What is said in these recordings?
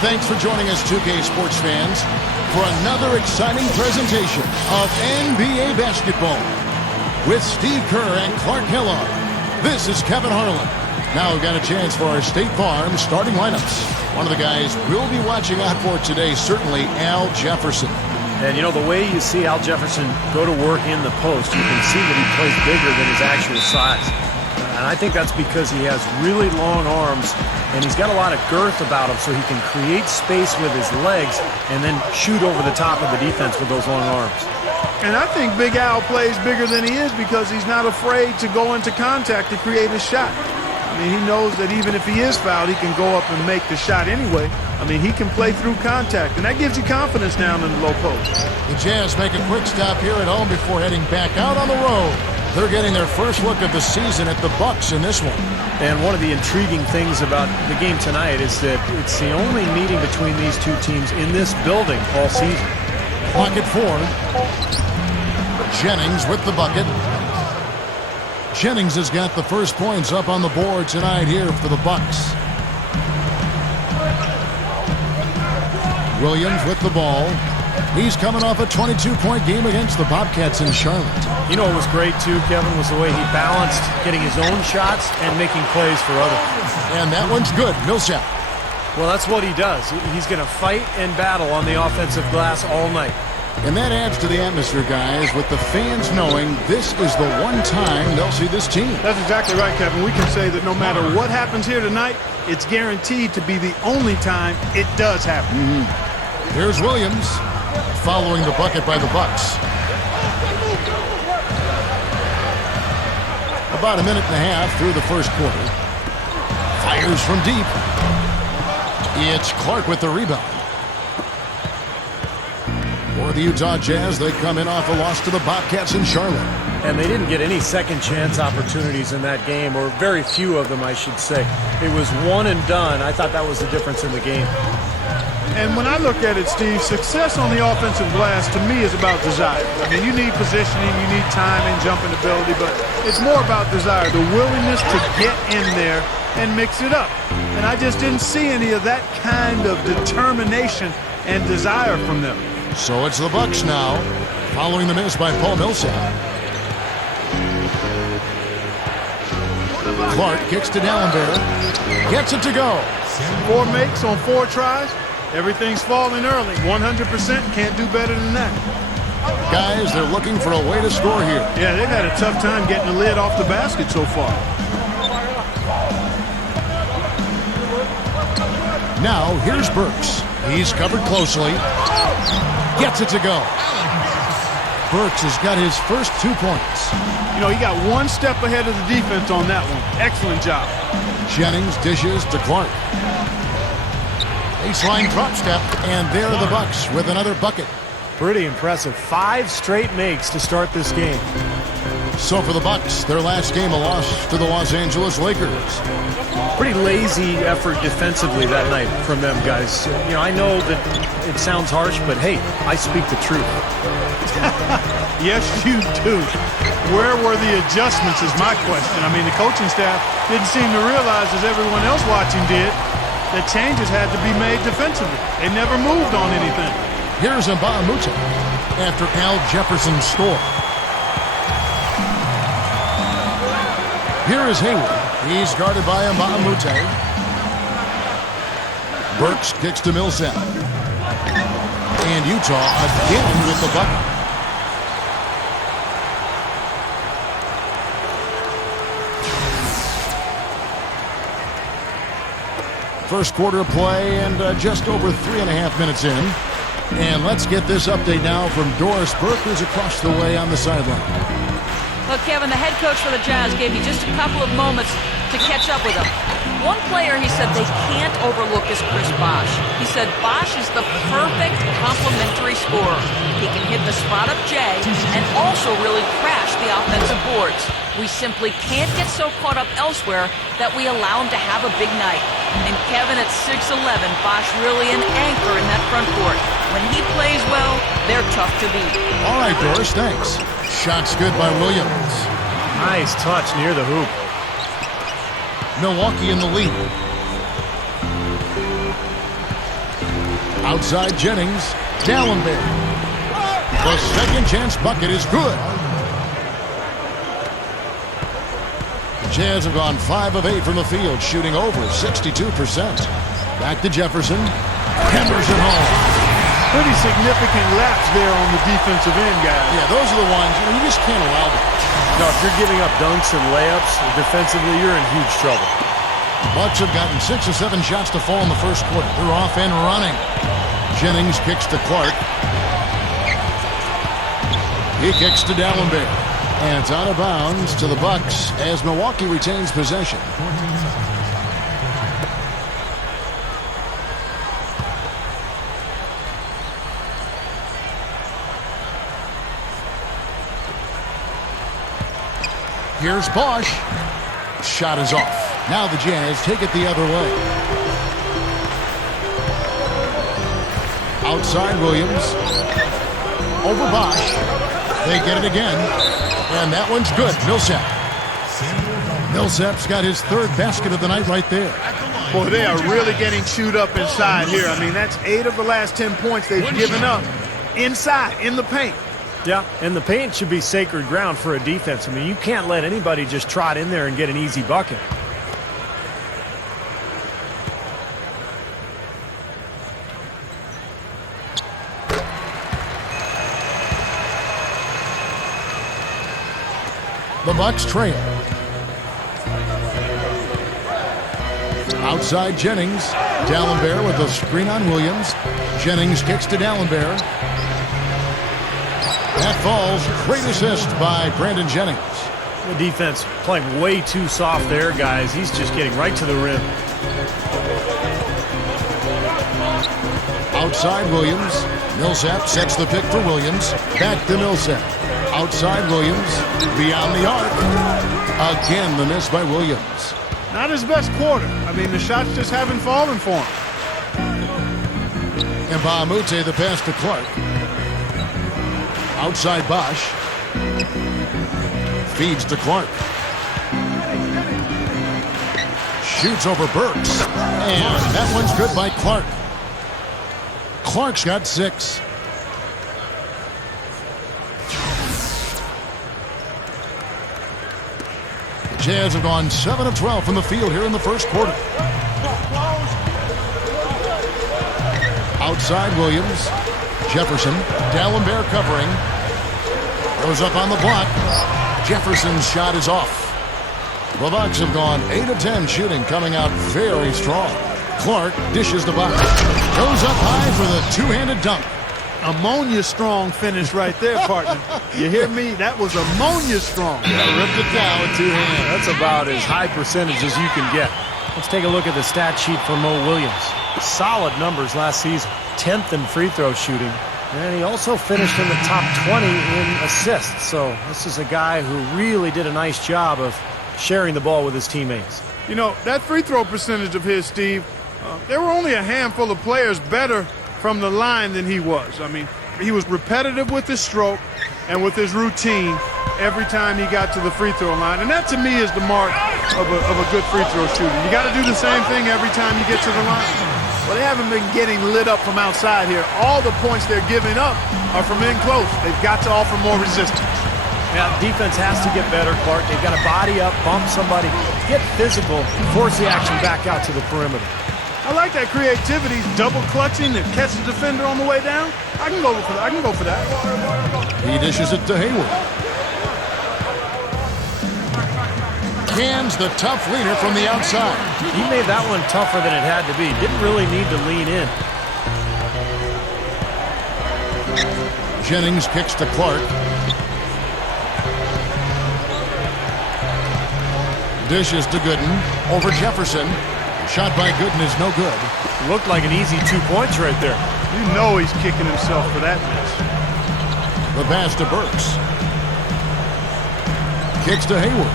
thanks for joining us, 2K sports fans, for another exciting presentation of NBA basketball with Steve Kerr and Clark Kellogg. This is Kevin Harlan. Now we've got a chance for our State Farm starting lineups. One of the guys we'll be watching out for today, certainly Al Jefferson. And, you know, the way you see Al Jefferson go to work in the post, you can see that he plays bigger than his actual size. And I think that's because he has really long arms, and he's got a lot of girth about him, so he can create space with his legs and then shoot over the top of the defense with those long arms. And I think Big Al plays bigger than he is because he's not afraid to go into contact to create a shot. I mean, he knows that even if he is fouled, he can go up and make the shot anyway. I mean, he can play through contact, and that gives you confidence down in the low post. The Jazz make a quick stop here at home before heading back out on the road. They're getting their first look of the season at the Bucks in this one. And one of the intriguing things about the game tonight is that it's the only meeting between these two teams in this building all season. Clock at 4. Jennings with the bucket. Jennings has got the first points up on the board tonight here for the Bucks. Williams with the ball. He's coming off a 22-point game against the Bobcats in Charlotte. You know what was great, too, Kevin, was the way he balanced getting his own shots and making plays for others. And that one's good. Millsap. Well, that's what he does. He's going to fight and battle on the offensive glass all night. And that adds to the atmosphere, guys, with the fans knowing this is the one time they'll see this team. That's exactly right, Kevin. We can say that no matter what happens here tonight, it's guaranteed to be the only time it does happen. Here's Williams following the bucket by the Bucks. About a minute and a half through the first quarter. Fires from deep. It's Clark with the rebound. For the Utah Jazz, they come in off a loss to the Bobcats in Charlotte. And they didn't get any second chance opportunities in that game, or very few of them, I should say. It was one and done. I thought that was the difference in the game. And when I look at it, Steve, success on the offensive glass to me is about desire. I mean, you need positioning, you need timing, jumping ability, but it's more about desire, the willingness to get in there and mix it up. And I just didn't see any of that kind of determination and desire from them. So it's the Bucks now, following the miss by Paul Millsap. Clark kicks to Dallenberg, gets it to go. 4 makes on 4 tries. Everything's falling early. 100% can't do better than that. Guys, they're looking for a way to score here. Yeah, they've had a tough time getting the lid off the basket so far. Now, here's Burks. He's covered closely. Gets it to go. Burks has got his first 2 points. You know, he got 1 step ahead of the defense on that one. Excellent job. Jennings dishes to Clark. Baseline drop step, and there are the Bucks with another bucket. Pretty impressive. 5 straight makes to start this game. So for the Bucks, their last game a loss to the Los Angeles Lakers. Pretty lazy effort defensively that night from them, guys. You know, I know that it sounds harsh, but hey, I speak the truth. Yes, you do. Where were the adjustments is my question. I mean, the coaching staff didn't seem to realize, as everyone else watching did, that changes had to be made defensively. They never moved on anything. Here's Nba2K after Al Jefferson's score. Here is Hayward. He's guarded by Nba2K. Burks kicks to Millsap. And Utah again with the bucket. First quarter play and just over 3.5 minutes in. And let's get this update now from Doris Burke, who's across the way on the sideline. Look, Kevin, the head coach for the Jazz gave me just a couple of moments to catch up with him. One player he said they can't overlook is Chris Bosh. He said Bosh is the perfect complementary scorer. He can hit the spot-up J and also really crash the offensive boards. We simply can't get so caught up elsewhere that we allow him to have a big night. And Kevin, at 6'11", Bosh really an anchor in that front court. When he plays well, they're tough to beat. All right, Doris, thanks. Shot's good by Williams. Nice touch near the hoop. Milwaukee in the lead. Outside Jennings. D'Alembert. The second chance bucket is good. The Jazz have gone 5 of 8 from the field, shooting over 62%. Back to Jefferson. Hammers it home. Pretty significant laps there on the defensive end, guys. Yeah, those are the ones you just can't allow that. No, if you're giving up dunks and layups defensively, you're in huge trouble. Bucks have gotten 6 or 7 shots to fall in the first quarter. They're off and running. Jennings kicks to Clark. He kicks to D'Alembert. And it's out of bounds to the Bucks as Milwaukee retains possession. Here's Bosh. Shot is off. Now the Jazz take it the other way. Outside Williams. Over Bosh. They get it again. And that one's good. Millsap. Millsap's got his 3rd basket of the night right there. Boy, they are really getting chewed up inside here. I mean, that's 8 of the last 10 points they've given up inside, in the paint. Yeah, and the paint should be sacred ground for a defense. I mean, you can't let anybody just trot in there and get an easy bucket. The Bucks trail. Outside Jennings. D'Alembert with a screen on Williams. Jennings kicks to D'Alembert. That falls. Great assist by Brandon Jennings. The defense playing way too soft there, guys. He's just getting right to the rim. Outside Williams. Millsap sets the pick for Williams. Back to Millsap. Outside Williams. Beyond the arc. Again, the miss by Williams. Not his best quarter. I mean, the shots just haven't fallen for him. And Bahamute the pass to Clark. Outside Bosh. Feeds to Clark. Shoots over Burks. And that one's good by Clark. Clark's got 6. The Jazz have gone 7 of 12 from the field here in the first quarter. Outside Williams. Jefferson. D'Alembert covering. Goes up on the block. Jefferson's shot is off. The Bucks have gone 8 of 10 shooting, coming out very strong. Clark dishes the bucket. Goes up high for the two-handed dunk. Ammonia strong finish right there, partner. You hear me? That was ammonia strong. Ripped it down with 2 hands. That's about as high percentage as you can get. Let's take a look at the stat sheet for Mo Williams. Solid numbers last season. 10th in free throw shooting. And he also finished in the top 20 in assists. So this is a guy who really did a nice job of sharing the ball with his teammates. You know, that free throw percentage of his, Steve, there were only a handful of players better from the line than he was. I mean, he was repetitive with his stroke and with his routine every time he got to the free throw line. And that, to me, is the mark of a good free throw shooter. You got to do the same thing every time you get to the line. Well, they haven't been getting lit up from outside here. All the points they're giving up are from in close. They've got to offer more resistance. Yeah, defense has to get better, Clark. They've got to body up, bump somebody, get physical, force the action back out to the perimeter. I like that creativity, double clutching to catch the defender on the way down. I can go for that. He dishes it to Hayward. Hands the tough leader from the outside. He made that one tougher than it had to be. Didn't really need to lean in. Jennings kicks to Clark. Dishes to Gooden. Over Jefferson. Shot by Gooden is no good. Looked like an easy 2 points right there. You know he's kicking himself for that miss. The pass to Burks. Kicks to Hayward.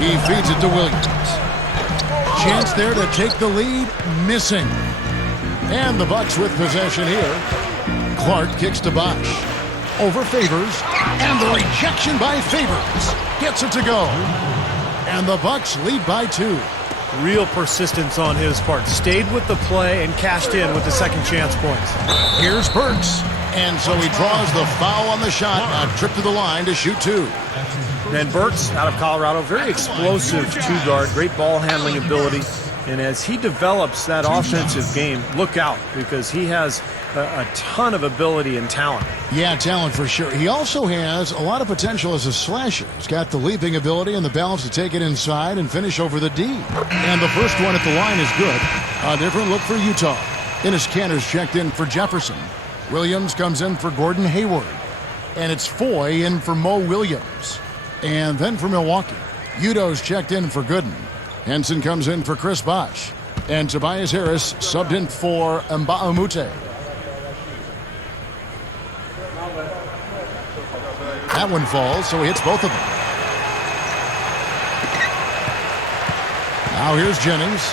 He feeds it to Williams. Chance there to take the lead. Missing. And the Bucks with possession here. Clark kicks to Bosh. Over Favors. And the rejection by Favors. Gets it to go. And the Bucks lead by 2. Real persistence on his part. Stayed with the play and cashed in with the second chance points. Here's Burks. And so he draws the foul on the shot. A trip to the line to shoot 2. And Burks, out of Colorado, very explosive two-guard, great ball handling ability. And as he develops that offensive game, look out, because he has a ton of ability and talent. Yeah, talent for sure. He also has a lot of potential as a slasher. He's got the leaping ability and the balance to take it inside and finish over the D. And the first one at the line is good. A different look for Utah. Ennis Cantor's checked in for Jefferson. Williams comes in for Gordon Hayward. And it's Foy in for Mo Williams. And then for Milwaukee, Udo's checked in for Gooden. Henson comes in for Chris Bosh. And Tobias Harris subbed in for Mbamute. That one falls, so he hits both of them. Now here's Jennings.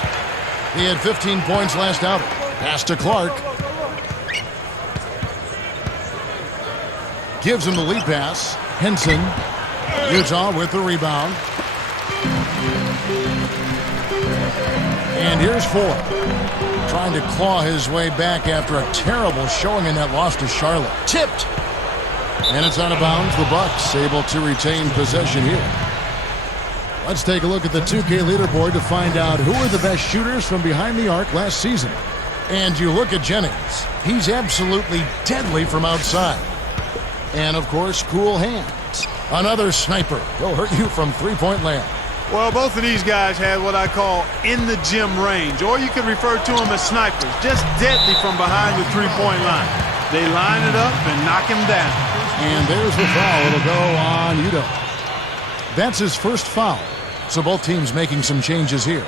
He had 15 points last outing. Pass to Clark. Gives him the lead pass. Henson. Utah with the rebound. And here's Ford. Trying to claw his way back after a terrible showing in that loss to Charlotte. Tipped. And it's out of bounds. The Bucks able to retain possession here. Let's take a look at the 2K leaderboard to find out who are the best shooters from behind the arc last season. And you look at Jennings. He's absolutely deadly from outside. And, of course, cool hands. Another sniper. He'll hurt you from three-point land. Well, both of these guys had what I call in-the-gym range, or you could refer to them as snipers, just deadly from behind the three-point line. They line it up and knock him down. And there's the foul. It'll go on Udo. That's his first foul. So both teams making some changes here.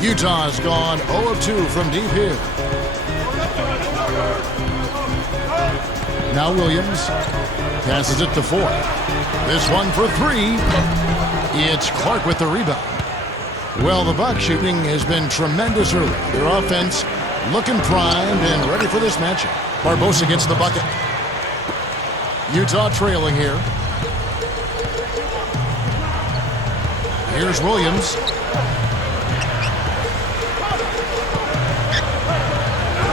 Utah's gone 0 of 2 from deep here. Now Williams passes it to Ford. This one for 3. It's Clark with the rebound. Well, the Bucks shooting has been tremendous early. Their offense looking primed and ready for this matchup. Barbosa gets the bucket. Utah trailing here. Here's Williams.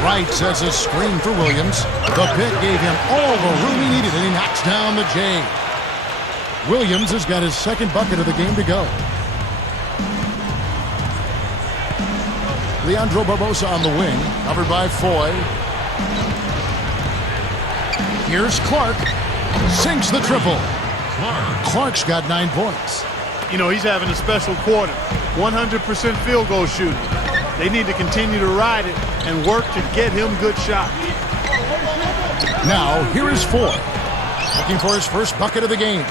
Wright sets a screen for Williams. The pick gave him all the room he needed, and he knocks down the J. Williams has got his second bucket of the game to go. Leandro Barbosa on the wing, covered by Foy. Here's Clark. Sinks the triple. Clark's got 9 points. You know, he's having a special quarter. 100% field goal shooting. They need to continue to ride it and work to get him good shots. Now, here is Foy, looking for his first bucket of the game.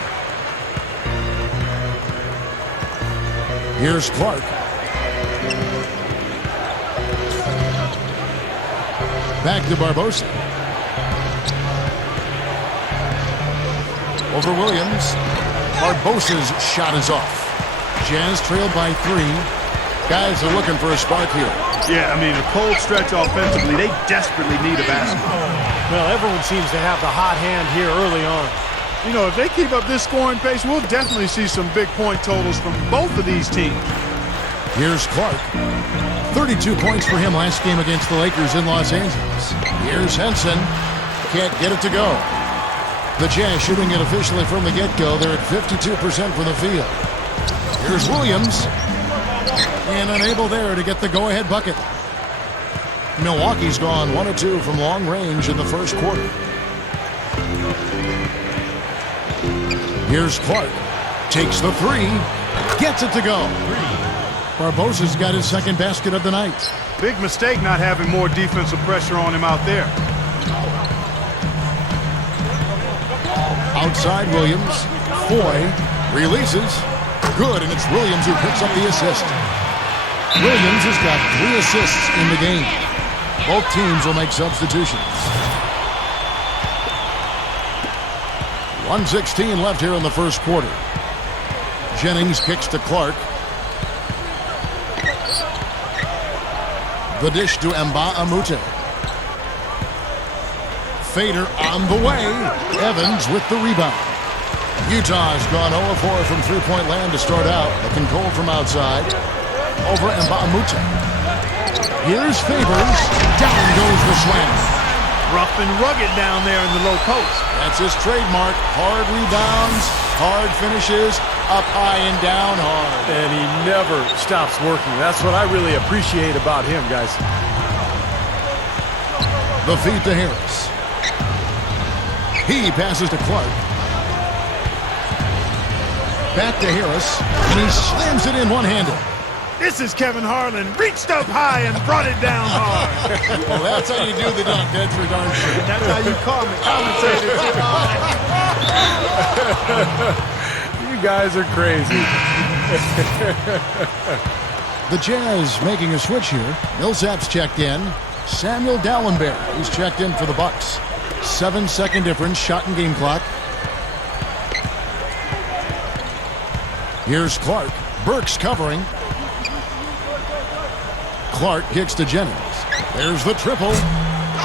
Here's Clark. Back to Barbosa. Over Williams. Barbosa's shot is off. Jazz trailed by 3. Guys are looking for a spark here. Yeah, I mean, a cold stretch offensively. They desperately need a basket. Well, everyone seems to have the hot hand here early on. You know, if they keep up this scoring pace, we'll definitely see some big point totals from both of these teams. Here's Clark. 32 points for him last game against the Lakers in Los Angeles. Here's Henson. Can't get it to go. The Jazz shooting it officially from the get-go. They're at 52% from the field. Here's Williams. And unable there to get the go-ahead bucket. Milwaukee's gone 1 of 2 from long range in the first quarter. Here's Clark. Takes the 3. Gets it to go. Barbosa's got his second basket of the night. Big mistake not having more defensive pressure on him out there. Outside Williams. Foy releases. Good, and it's Williams who picks up the assist. Williams has got 3 assists in the game. Both teams will make substitutions. 1:16 left here in the first quarter. Jennings kicks to Clark. The dish to Mbamute. fader on the way. Evans with the rebound. Utah's gone 0-4 from three-point land to start out. Looking cold from outside. Over Nba2K13. Here's Favors. Down goes the slam. Rough and rugged down there in the low post. That's his trademark. Hard rebounds, hard finishes, up high and down hard. And he never stops working. That's what I really appreciate about him, guys. The feed to Harris. He passes to Clark. Back to Harris, and he slams it in one-handed. This is Kevin Harlan. Reached up high and brought it down hard. Well, that's how you do the dunk. That's for darn sure. That's how you call me. You guys are crazy. The Jazz making a switch here. Millsap's checked in. Samuel Dallenberg, he's checked in for the Bucks. 7-second difference, shot and game clock. Here's Clark. Burks covering. Clark kicks to Jennings. There's the triple.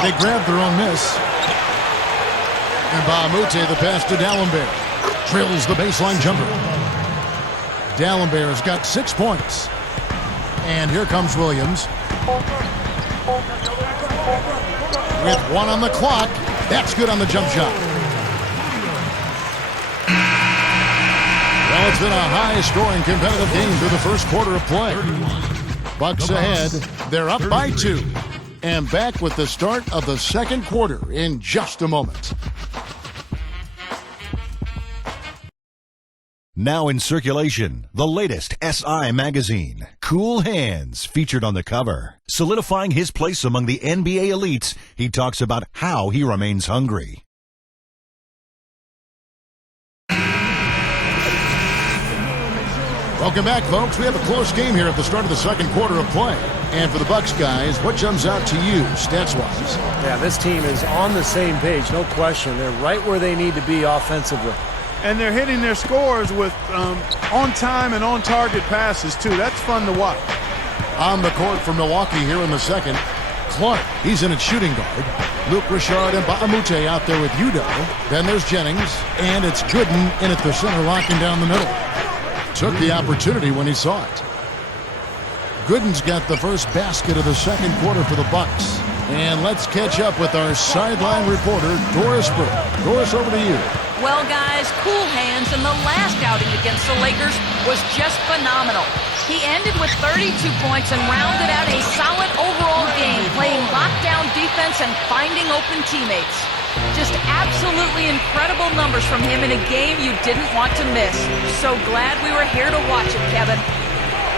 They grab their own miss. Nba2K13, the pass to Dallenberg. Drills the baseline jumper. Dallenberg's got 6 points. And here comes Williams. With 1 on the clock. That's good on the jump shot. Well, it's been a high-scoring competitive game through the first quarter of play. Bucks ahead. They're up by 2. And back with the start of the second quarter in just a moment. Now in circulation, the latest SI magazine, Cool Hands, featured on the cover. Solidifying his place among the NBA elites, he talks about how he remains hungry. Welcome back, folks. We have a close game here at the start of the second quarter of play. And for the Bucks guys, what jumps out to you, stats-wise? Yeah, this team is on the same page, no question. They're right where they need to be offensively. And they're hitting their scores with on-time and on-target passes, too. That's fun to watch. On the court for Milwaukee here in the second. Clark, he's in at shooting guard. Luke Richard and Nba2K13 out there with Udo. Then there's Jennings, and it's Gooden in at the center, locking down the middle. Took the opportunity when he saw it. Gooden's got the first basket of the second quarter for the Bucks. And let's catch up with our sideline reporter, Doris Burke. Doris, over to you. Well, guys, cool hands in the last outing against the Lakers was just phenomenal. He ended with 32 points and rounded out a solid overall game, playing lockdown defense and finding open teammates. Just absolutely incredible numbers from him in a game you didn't want to miss. So glad we were here to watch it, Kevin.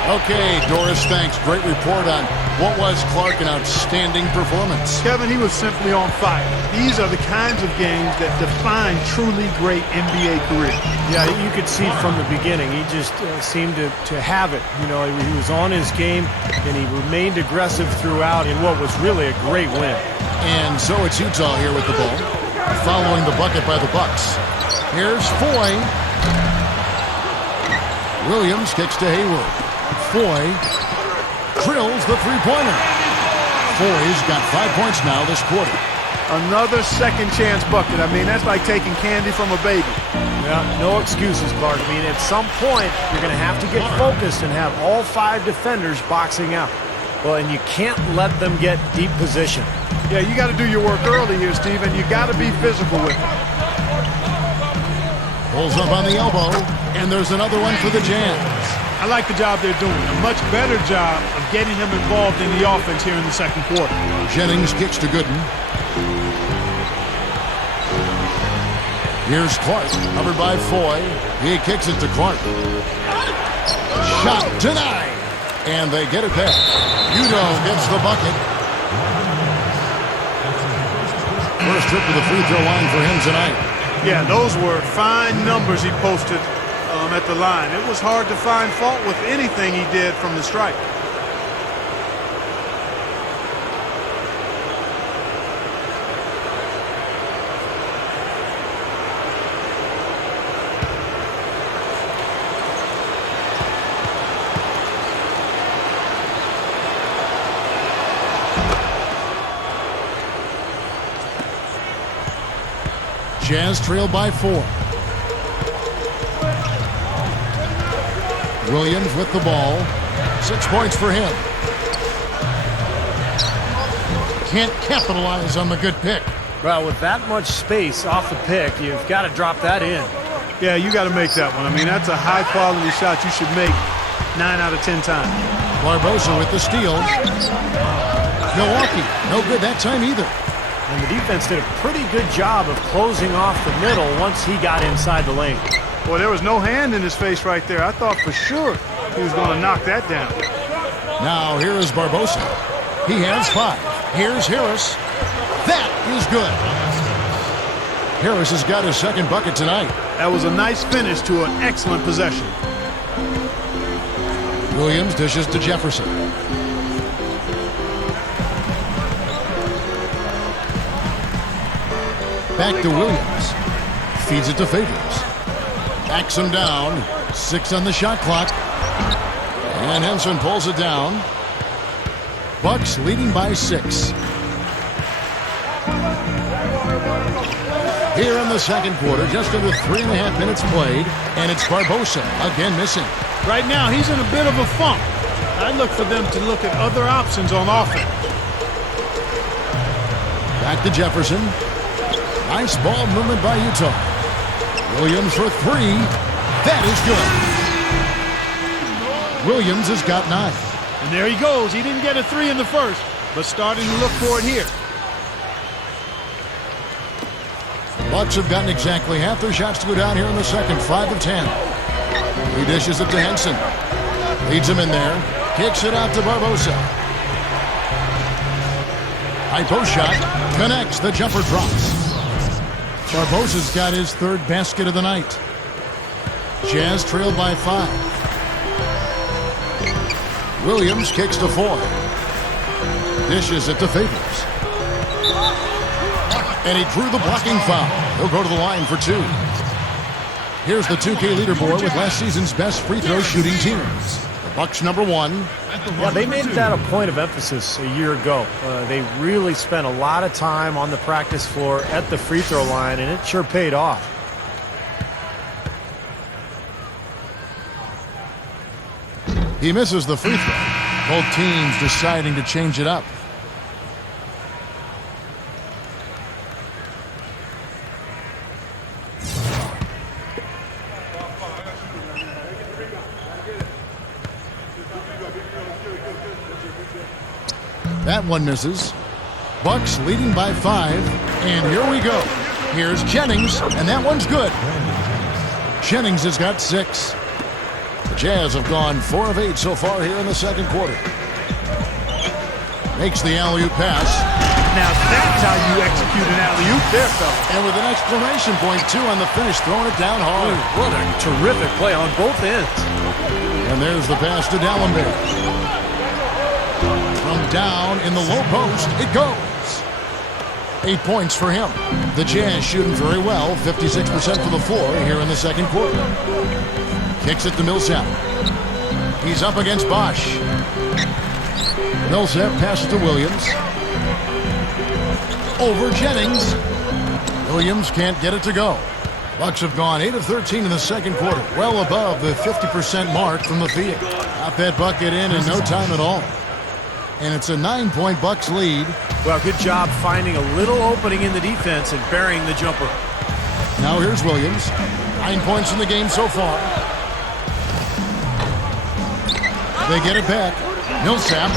Okay, Doris, thanks. Great report on what was, Clark, an outstanding performance. Kevin, he was simply on fire. These are the kinds of games that define truly great NBA careers. Yeah, you could see from the beginning. He just seemed to have it. You know, he was on his game, and he remained aggressive throughout in what was really a great win. And so it's Utah here with the ball, following the bucket by the Bucks. Here's Foy. Williams kicks to Hayward. Foy drills the three-pointer. Foy's got 5 points now this quarter. Another second-chance bucket. I mean, that's like taking candy from a baby. Yeah, no excuses, Clark. I mean, at some point, you're going to have to get focused and have all 5 defenders boxing out. Well, and you can't let them get deep position. Yeah, you got to do your work early here, Steve, and you got to be physical with it. Pulls up on the elbow, and there's another one for the Jazz. I like the job they're doing. A much better job of getting him involved in the offense here in the second quarter. Jennings kicks to Gooden. Here's Clark, covered by Foy. He kicks it to Clark. Shot denied. And they get it back. Udo gets the bucket. First trip to the free throw line for him tonight. Yeah, those were fine numbers he posted at the line. It was hard to find fault with anything he did from the stripe. Jazz trail by 4. Williams with the ball. 6 points for him. Can't capitalize on the good pick. Well, with that much space off the pick, you've got to drop that in. Yeah, you got to make that one. I mean, that's a high-quality shot you should make 9 out of 10 times. Barbosa with the steal. Milwaukee, no good that time either. And the defense did a pretty good job of closing off the middle once he got inside the lane. Well, there was no hand in his face right there. I thought for sure he was going to knock that down. Now here is Barbosa. He has 5. Here's Harris. That is good. Harris has got his second bucket tonight. That was a nice finish to an excellent possession. Williams dishes to Jefferson. Back to Williams. Feeds it to Favors. Backs him down. 6 on the shot clock. And Henson pulls it down. Bucks leading by 6. Here in the second quarter, just under 3.5 minutes played, and it's Barbosa again missing. Right now, he's in a bit of a funk. I'd look for them to look at other options on offense. Back to Jefferson. Nice ball movement by Utah. Williams for 3. That is good. Williams has got 9. And there he goes. He didn't get a 3 in the first, but starting to look for it here. Bucks have gotten exactly half their shots to go down here in the second. 5 of 10. He dishes it to Henson. Leads him in there. Kicks it out to Barbosa. High post shot. Connects. The jumper drops. Barbosa's got his 3rd basket of the night. Jazz trailed by 5. Williams kicks to 4. Dishes it to Favors. And he drew the blocking foul. He'll go to the line for 2. Here's the 2K leaderboard with last season's best free throw shooting teams. The Bucks number 1. Yeah, they made that a point of emphasis a year ago. They really spent a lot of time on the practice floor at the free throw line, and it sure paid off. He misses the free throw. Both teams deciding to change it up. That one misses. Bucks leading by 5. And here we go. Here's Jennings, and that one's good. Jennings has got 6. The Jazz have gone 4 of 8 so far here in the second quarter. Makes the alley-oop pass. Now that's how you execute an alley-oop there, fella. And with an exclamation point, too, on the finish, throwing it down hard. What a terrific play on both ends. And there's the pass to Dallenberg. From down in the low post, it goes. 8 points for him. The Jazz shooting very well, 56% from the floor here in the second quarter. Kicks it to Millsap. He's up against BOSH. Millsap passes to Williams. Over Jennings. Williams can't get it to go. Bucks have gone 8 of 13 in the second quarter, well above the 50% mark from the field. Got that bucket in no time at all. And it's a 9-point Bucks lead. Well, good job finding a little opening in the defense and burying the jumper. Now here's Williams. 9 points in the game so far. They get it back. Millsap.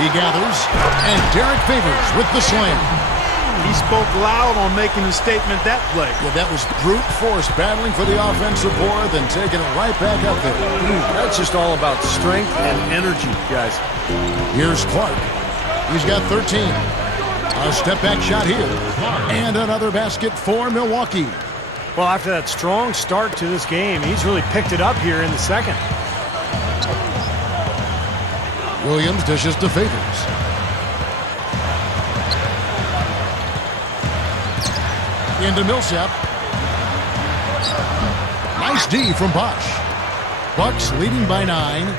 He gathers. And Derek Favors with the slam. He spoke loud on making the statement that play. Yeah, that was brute force battling for the offensive board, then taking it right back up there. That's just all about strength and energy, guys. Here's Clark. He's got 13. A step-back shot here. And another basket for Milwaukee. Well, after that strong start to this game, he's really picked it up here in the second. Williams dishes to Favors. Into Millsap. Nice D from BOSH. Bucks leading by 9.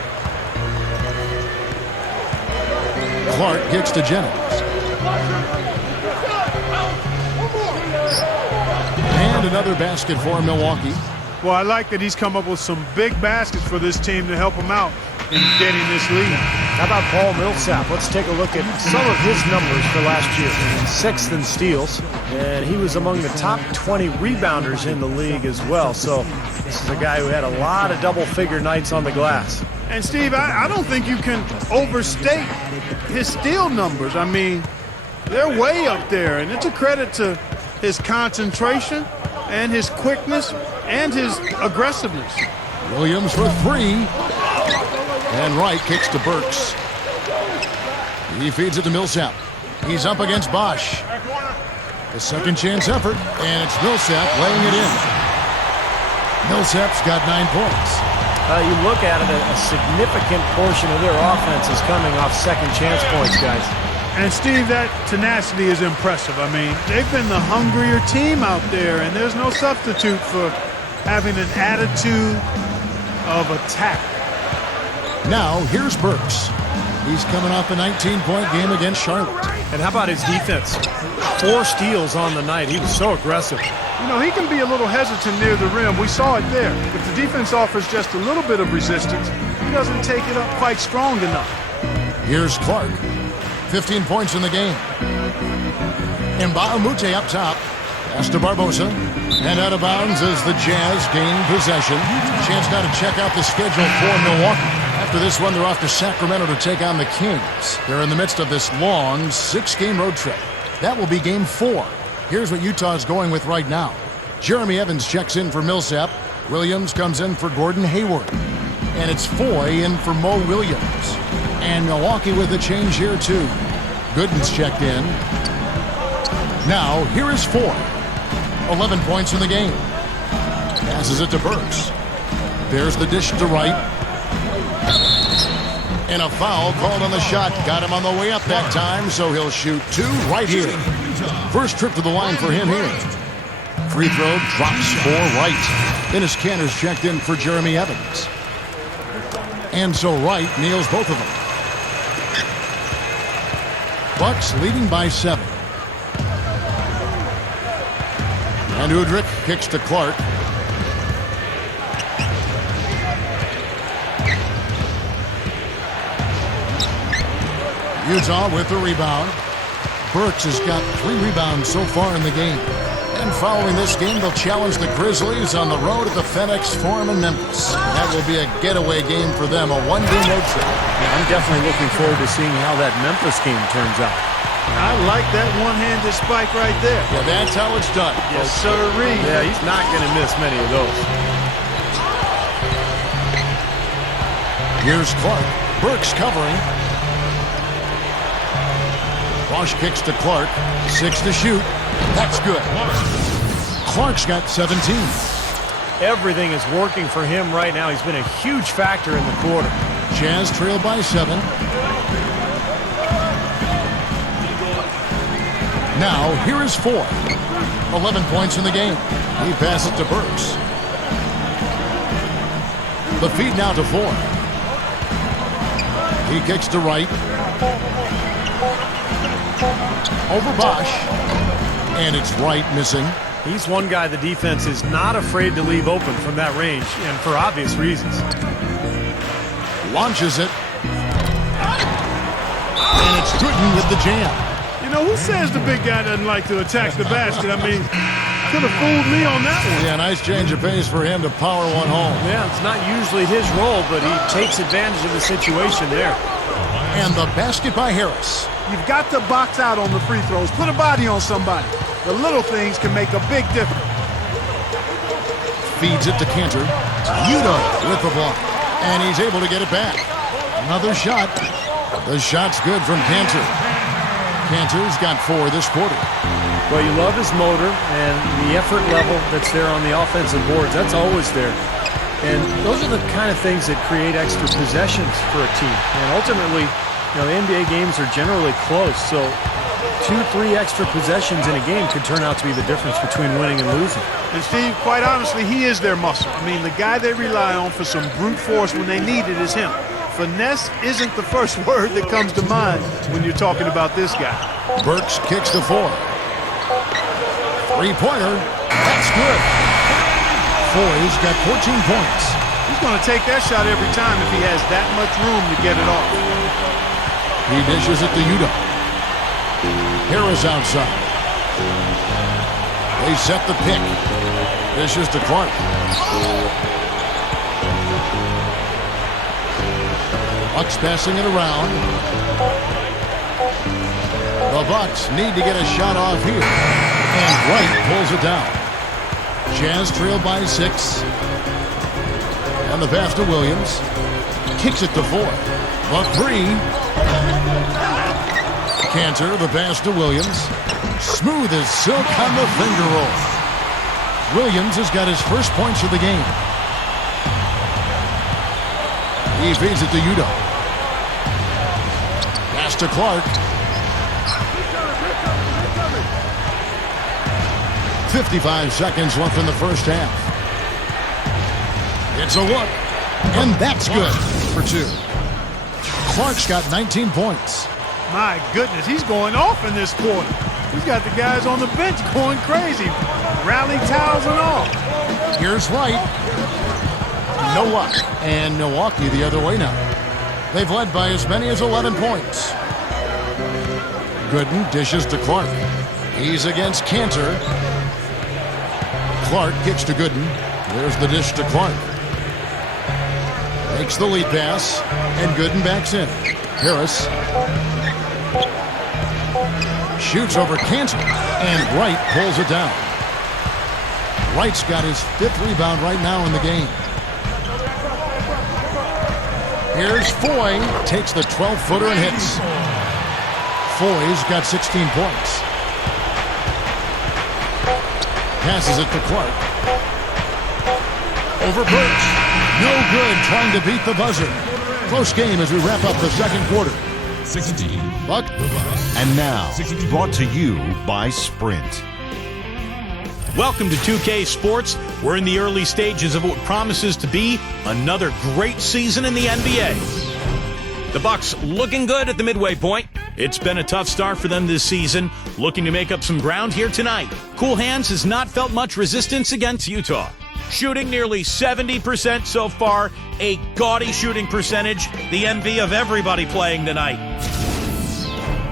Clark kicks to Jennings. another basket for Milwaukee. Well, I like that he's come up with some big baskets for this team to help him out in getting this lead. How about Paul Millsap? Let's take a look at some of his numbers for last year. 6th in steals, and he was among the top 20 rebounders in the league as well. So this is a guy who had a lot of double-figure nights on the glass. And, Steve, I don't think you can overstate his steal numbers. I mean, they're way up there, and it's a credit to his concentration and his quickness and his aggressiveness. Williams for 3. And Wright kicks to Burks. He feeds it to Millsap. He's up against Bosh. A second chance effort, and it's Millsap laying it in. Millsap's got 9 points. You look at it, a significant portion of their offense is coming off second chance points, guys. And, Steve, that tenacity is impressive. I mean, they've been the hungrier team out there, and there's no substitute for having an attitude of attack. Now, here's Burks. He's coming off a 19-point game against Charlotte. And how about his defense? 4 steals on the night. He was so aggressive. You know, he can be a little hesitant near the rim. We saw it there. If the defense offers just a little bit of resistance, he doesn't take it up quite strong enough. Here's Clark. 15 points in the game. Nba2K13 up top. Pass to Barbosa. And out of bounds as the Jazz gain possession. Chance now to check out the schedule for Milwaukee. After this one, they're off to Sacramento to take on the Kings. They're in the midst of this long 6-game road trip. That will be game 4. Here's what Utah's going with right now. Jeremy Evans checks in for Millsap. Williams comes in for Gordon Hayward. And it's Foy in for Mo Williams. And Milwaukee with a change here, too. Gooden's checked in. Now, here is Foy. 11 points in the game. Passes it to Burks. There's the dish to Wright. And a foul called on the shot. Got him on the way up that time, so he'll shoot 2 right here. First trip to the line for him here. Free throw drops for Wright. Dennis Cantor's checked in for Jeremy Evans. And so Wright nails both of them. Bucks leading by 7. And Udrich kicks to Clark. Utah with the rebound. Burks has got 3 rebounds so far in the game. And following this game, they'll challenge the Grizzlies on the road at the FedEx Forum in Memphis. That will be a getaway game for them, a 1-game road trip. Yeah, I'm definitely looking forward to seeing how that Memphis game turns out. I like that one-handed spike right there. Yeah, that's how it's done. Yes, sirree. Yeah, he's not going to miss many of those. Here's Clark. Burks covering. Bosh kicks to Clark. 6 to shoot. That's good. Clark's got 17. Everything is working for him right now. He's been a huge factor in the quarter. Jazz trail by 7. Now, here is Foy. 11 points in the game. He passes to Burks. The feed now to Foy. He kicks to Wright. Over Bosh. And it's Wright missing. He's one guy the defense is not afraid to leave open from that range, and for obvious reasons. Launches it. And it's Gooden with the jam. You know, who says the big guy doesn't like to attack the basket? I mean, could have fooled me on that one. Yeah, nice change of pace for him to power one home. Yeah, it's not usually his role, but he takes advantage of the situation there. And the basket by Harris. You've got to box out on the free throws. Put a body on somebody. The little things can make a big difference. Feeds it to Cantor. Udo with the block. And he's able to get it back. Another shot. The shot's good from Cantor. Cantor's got 4 this quarter. Well, you love his motor and the effort level that's there on the offensive boards. That's always there. And those are the kind of things that create extra possessions for a team. And ultimately, you know, the NBA games are generally close. So 2-3 extra possessions in a game could turn out to be the difference between winning and losing. And Steve, quite honestly, he is their muscle. I mean, the guy they rely on for some brute force when they need it is him. Finesse isn't the first word that comes to mind when you're talking about this guy. Burks kicks to 4. 3-pointer. That's good. Foy's got 14 points. He's going to take that shot every time if he has that much room to get it off. He dishes it to Udo. Harris outside. They set the pick. Dishes to Clark. Bucks passing it around. The Bucks need to get a shot off here. And Wright pulls it down. Jazz trail by 6. And the pass to Williams. Kicks it to 4. The 3. Cantor, the pass to Williams. Smooth as silk on the finger roll. Williams has got his first points of the game. He feeds it to Udo. Pass to Clark. 55 seconds left in the first half. It's a look, and that's good for 2. Clark's got 19 points. My goodness, he's going off in this quarter. He's got the guys on the bench going crazy. Rally towels and all. Here's Wright. No luck. And Milwaukee the other way now. They've led by as many as 11 points. Gooden dishes to Clark. He's against Cantor. Clark kicks to Gooden. There's the dish to Clark. Makes the lead pass. And Gooden backs in. Harris shoots over Cantor. And Wright pulls it down. Wright's got his 5th rebound right now in the game. Here's Foy. Takes the 12-footer and hits. Foy's got 16 points. Passes it to Clark. Over Birch. No good trying to beat the buzzer. Close game as we wrap up the second quarter. 16. Buck. And now, brought to you by Sprint. Welcome to 2K Sports. We're in the early stages of what promises to be another great season in the NBA. The Bucks looking good at the midway point. It's been a tough start for them this season, looking to make up some ground here tonight. Cool Hands has not felt much resistance against Utah. Shooting nearly 70% so far, a gaudy shooting percentage, the envy of everybody playing tonight.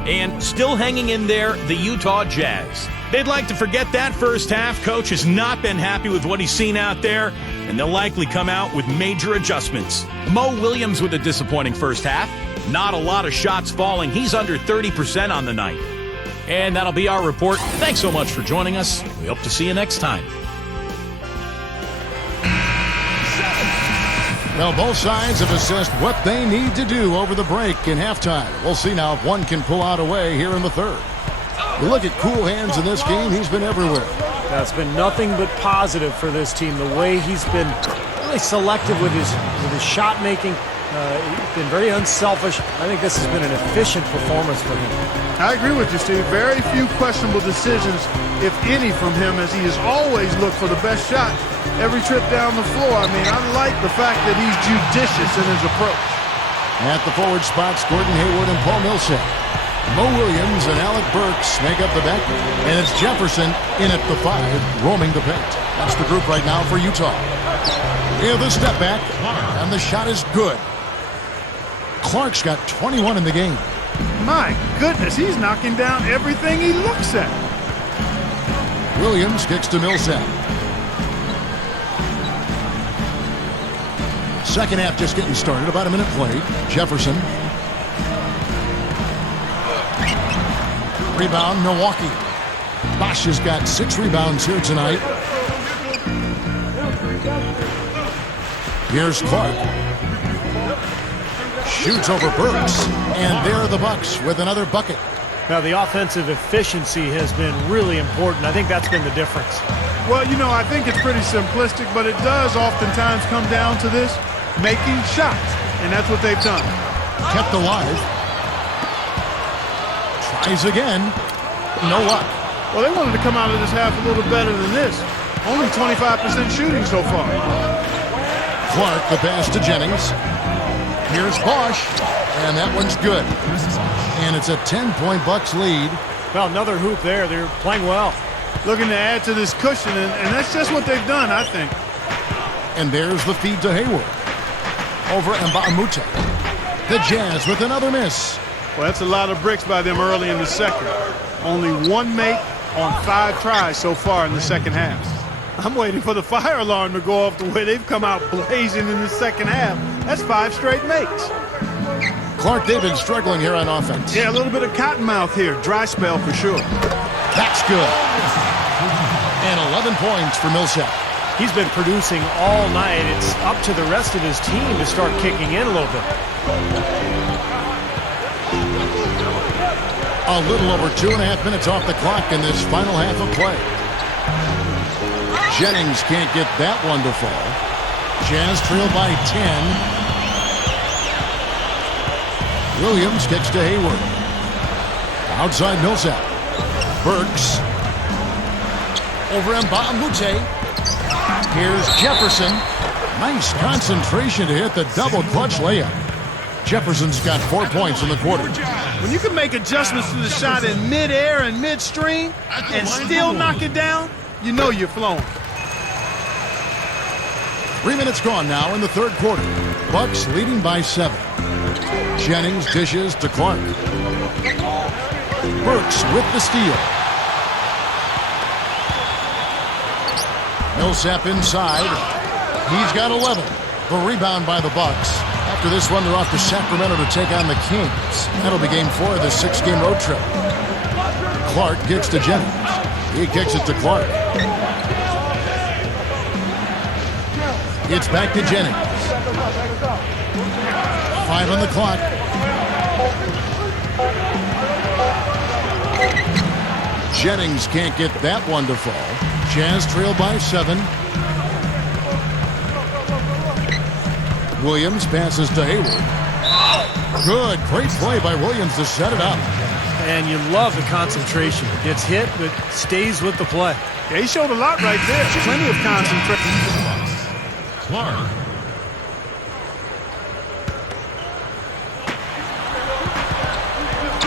And still hanging in there, the Utah Jazz. They'd like to forget that first half. Coach has not been happy with what he's seen out there, and they'll likely come out with major adjustments. Mo Williams with a disappointing first half. Not a lot of shots falling. He's under 30% on the night. And that'll be our report. Thanks so much for joining us. We hope to see you next time. Well, both sides have assessed what they need to do over the break in halftime. We'll see now if one can pull out a way here in the third. You look at Cool Hands in this game, he's been everywhere. That's been nothing but positive for this team. The way he's been really selective with his shot making. He's been very unselfish. I think this has been an efficient performance for him. I agree with you, Steve. Very few questionable decisions, if any, from him, as he has always looked for the best shot every trip down the floor. I mean, I like the fact that he's judicious in his approach. At the forward spots, Gordon Hayward and Paul Millsap. Mo Williams and Alec Burks make up the back. And it's Jefferson in at the 5, roaming the paint. That's the group right now for Utah. Here the step back, and the shot is good. Clark's got 21 in the game. My goodness, he's knocking down everything he looks at. Williams kicks to Millsap. Second half just getting started, about a minute played. Jefferson. Rebound, Milwaukee. Bosh has got 6 rebounds here tonight. Here's Clark. Shoots over Burks. And there are the Bucks with another bucket. Now, the offensive efficiency has been really important. I think that's been the difference. Well, you know, I think it's pretty simplistic, but it does oftentimes come down to this, making shots. And that's what they've done. Kept alive. Tries again. No luck. Well, they wanted to come out of this half a little better than this. Only 25% shooting so far. Clark, the pass to Jennings. Here's Bosh, and that one's good. And it's a 10-point Bucks lead. Well, another hoop there. They're playing well. looking to add to this cushion, and that's just what they've done, I think. And there's the feed to Hayward. Over Nba2K. The Jazz with another miss. Well, that's a lot of bricks by them early in the second. Only one make on 5 tries so far in the second half. I'm waiting for the fire alarm to go off the way they've come out blazing in the second half. That's 5 straight makes. Clark, they've been struggling here on offense. Yeah, a little bit of cottonmouth here. Dry spell for sure. That's good. And 11 points for Millsap. He's been producing all night. It's up to the rest of his team to start kicking in a little bit. A little over 2.5 minutes off the clock in this final half of play. Jennings can't get that one to fall. Jazz trail by 10. Williams kicks to Hayward. Outside Millsap. Burks. Over Nba2K. Here's Jefferson. Nice concentration to hit the double clutch layup. Jefferson's got 4 points in the quarter. When you can make adjustments to the shot in midair and midstream and still knock it down, you know you're flowing. 3 minutes gone now in the third quarter. Bucks leading by 7. Jennings dishes to Clark. Burks with the steal. Millsap inside. He's got 11. The rebound by the Bucks. After this one, they're off to Sacramento to take on the Kings. That'll be game 4 of the 6-game road trip. Clark gets to Jennings. He kicks it to Clark. It's back to Jennings. 5 on the clock. Jennings can't get that one to fall. Jazz trail by 7. Williams passes to Hayward. Good, great play by Williams to set it up. And you love the concentration. Gets hit, but stays with the play. Yeah, he showed a lot right there. Plenty of concentration. Clark.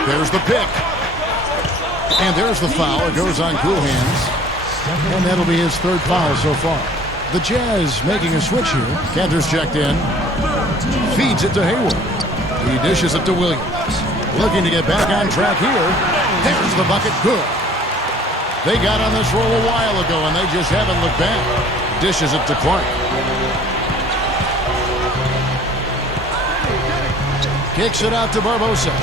There's the pick. And there's the foul. It goes on cool hands. And that'll be his 3rd foul so far. The Jazz making a switch here. Cantor's checked in. Feeds it to Hayward. He dishes it to Williams. Looking to get back on track here. There's the bucket. Good. They got on this roll a while ago, and they just haven't looked back. Dishes it to Clark. Kicks it out to Barbosa.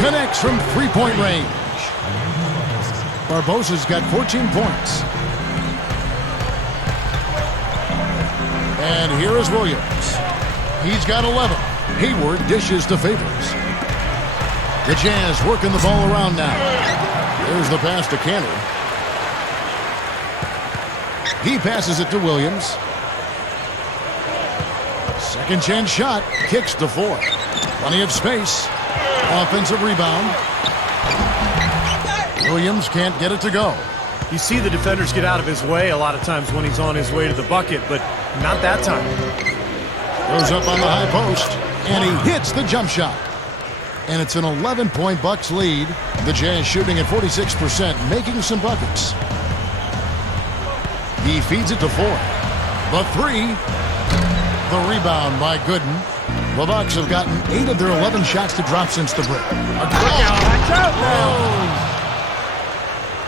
Connects from 3-point range. Barbosa's got 14 points. And here is Williams. He's got 11. Hayward dishes to Favors. The Jazz working the ball around now. There's the pass to Cantor. He passes it to Williams. Second chance shot. Kicks to 4. Plenty of space. Offensive rebound. Williams can't get it to go. You see the defenders get out of his way a lot of times when he's on his way to the bucket, but not that time. Goes up on the high post, and he hits the jump shot. And it's an 11-point Bucks lead. The Jazz shooting at 46%, making some buckets. He feeds it to 4. The 3. The rebound by Gooden. The Bucks have gotten 8 of their 11 shots to drop since the break. A quick out. Watch out now.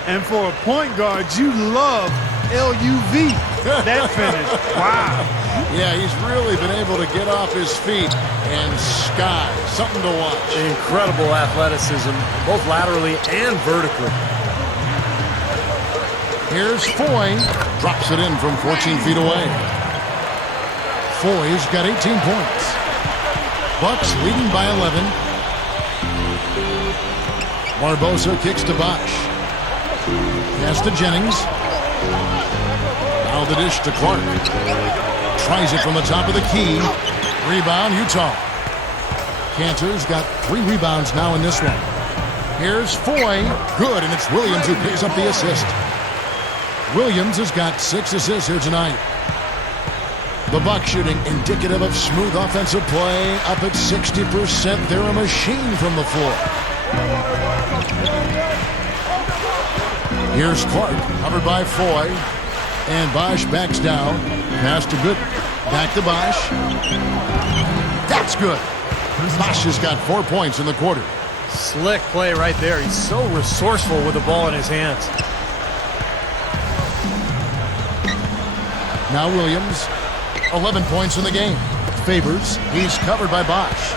And for a point guard, you love LUV. That finish. Wow. Yeah, he's really been able to get off his feet and sky. Something to watch. Incredible athleticism, both laterally and vertically. Here's Foy. Drops it in from 14 feet away. Foy's got 18 points. Bucks leading by 11. Barbosa kicks to Bosh. Pass to Jennings. Now the dish to Clark. Tries it from the top of the key. Rebound, Utah. Cantor's got 3 rebounds now in this one. Here's Foy. Good, and it's Williams who picks up the assist. Williams has got 6 assists here tonight. The Bucks shooting indicative of smooth offensive play. Up at 60%. They're a machine from the floor. Here's Clark, covered by Foy. And Bosh backs down. Pass to Good. Back to Bosh. That's good. Bosh has got 4 points in the quarter. Slick play right there. He's so resourceful with the ball in his hands. Now Williams, 11 points in the game. Favors, he's covered by Bosh.